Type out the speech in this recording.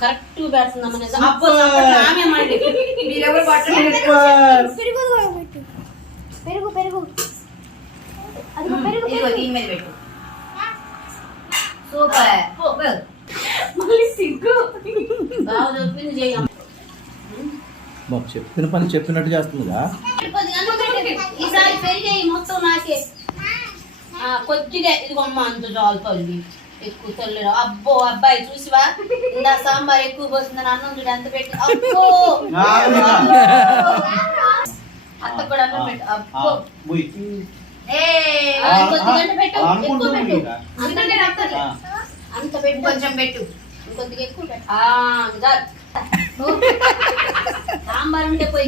Correct పెడుతుందమ్మా పెరుగు పెరుగు అది పెరుగు దీని మీద పెట్టు. సూపర్. మళ్ళీ సిగ్గు బాగా చెప్పింది చేయమ్మ. చెప్పిన పని చెప్పినట్టు చేస్తుందిగా. ఈసారి పెరిగాయి మొత్తం నాకే కొద్దిగా ఇదిగోమ్మ అంత చాలు తల్లి ఎక్కువ తల్లి. అబ్బో అబ్బాయి చూసివా ఇందా సాంబార్ ఎక్కువ పోతుందని అన్నం చూడు ఎంత పెట్టి. అబ్బో అత్త కూడా అన్నం పెట్టు. అబ్బో కొద్దిగంట పెట్టు ఎక్కువ పెట్టు అంత పెట్టు కొంచెం పెట్టు ఇంకొద్దిగా ఎక్కువ పెట్టు. సాంబార్ ఉంటే పోయి